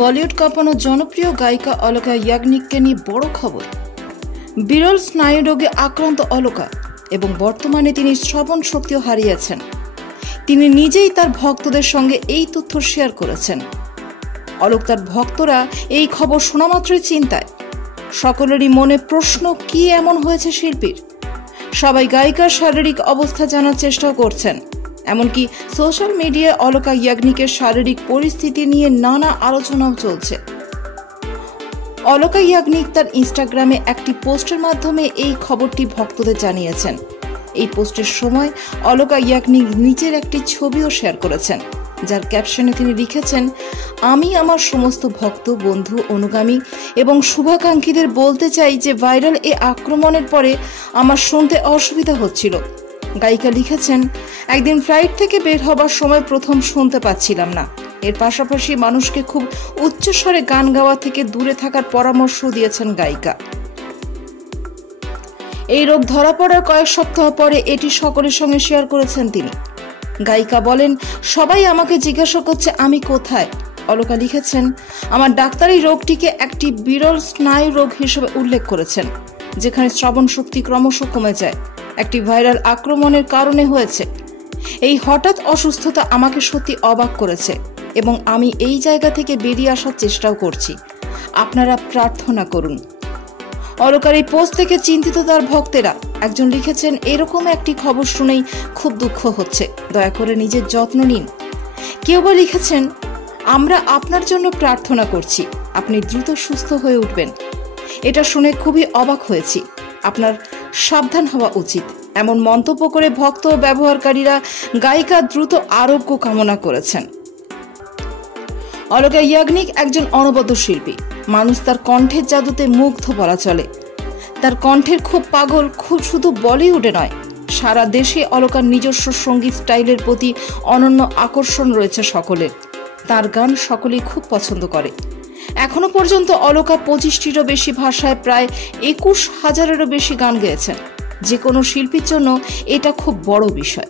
বলিউড কাঁপানো জনপ্রিয় গায়িকা অলকা ইয়াগনিককে নিয়ে বড় খবর। বিরল স্নায়ু রোগে আক্রান্ত অলকা এবং বর্তমানে তিনি শ্রবণ শক্তিও হারিয়েছেন। তিনি নিজেই তার ভক্তদের সঙ্গে এই তথ্য শেয়ার করেছেন। অলক তার ভক্তরা এই খবর শোনা মাত্রই চিন্তায়। সকলেরই মনে প্রশ্ন, কি এমন হয়েছে শিল্পীর? সবাই গায়িকার শারীরিক অবস্থা জানার চেষ্টাও করছেন। এমনকি সোশ্যাল মিডিয়ায় অলকা ইয়াগনিকের শারীরিক পরিস্থিতি নিয়ে নানা আলোচনাও চলছে। অলকা ইয়াগনিক তার ইনস্টাগ্রামে একটি পোস্টের মাধ্যমে এই খবরটি ভক্তদের জানিয়েছেন। এই পোস্টের সময় অলকা ইয়াগনিক নিজের একটি ছবিও শেয়ার করেছেন, যার ক্যাপশনে তিনি লিখেছেন, আমি আমার সমস্ত ভক্ত, বন্ধু, অনুগামী এবং শুভাকাঙ্ক্ষীদের বলতে চাই যে ভাইরাল এই আক্রমণের পরে আমার শুনতে অসুবিধা হচ্ছিল। গায়িকা লিখেছেন, একদিন ফ্লাইট থেকে বের হবার সময় প্রথম শুনতে পাচ্ছিলাম না। এর পাশাপাশি মানুষকে খুব উচ্চস্বরে গান গাওয়া থেকে দূরে থাকার পরামর্শ দিয়েছেন গায়িকা। এই রোগ ধরা পড়ার কয়েক সপ্তাহ পরে এটি সকলের সঙ্গে শেয়ার করেছেন তিনি। গায়িকা বলেন, সবাই আমাকে জিজ্ঞাসা করছে আমি কোথায়। অলকা লিখেছেন, আমার ডাক্তার এই রোগটিকে একটি বিরল স্নায়ু রোগ হিসেবে উল্লেখ করেছেন, যেখানে শ্রবণ শক্তি ক্রমশ কমে যায়। একটি ভাইরাল আক্রমণের কারণে হয়েছে। এই হঠাৎ অসুস্থতা আমাকে সত্যি অবাক করেছে এবং আমি এই জায়গা থেকে বেরিয়ে আসার চেষ্টাও করছি। আপনারা প্রার্থনা করুন। অলকার এই পোস্ট থেকে চিন্তিত তার ভক্তেরা। একজন লিখেছেন, এরকম একটি খবর শুনেই খুব দুঃখ হচ্ছে, দয়া করে নিজের যত্ন নিন। কেউ বা লিখেছেন, আমরা আপনার জন্য প্রার্থনা করছি, আপনি দ্রুত সুস্থ হয়ে উঠবেন। এটা শুনে খুবই অবাক হয়েছি, আপনার সাবধান হওয়া উচিত। এমন মন্তব্য করে ভক্ত ও ব্যবহারকারীরা গায়িকা দ্রুত আরোগ্য কামনা করেছেন। অলকা ইয়াগনিক একজন অনবদ্য শিল্পী। মানুষ তার কণ্ঠের জাদুতে মুগ্ধ বলা চলে। তার কণ্ঠের খুব পাগল, খুব শুধু বলিউডে নয়, সারা দেশে অলকার নিজস্ব সঙ্গীত স্টাইলের প্রতি অনন্য আকর্ষণ রয়েছে সকলের। তার গান সকলেই খুব পছন্দ করে। এখনো পর্যন্ত অলকা 25টিরও বেশি ভাষায় প্রায় 21,000-এরও বেশি গান গেয়েছেন। যে কোনো শিল্পীর জন্য এটা খুব বড় বিষয়।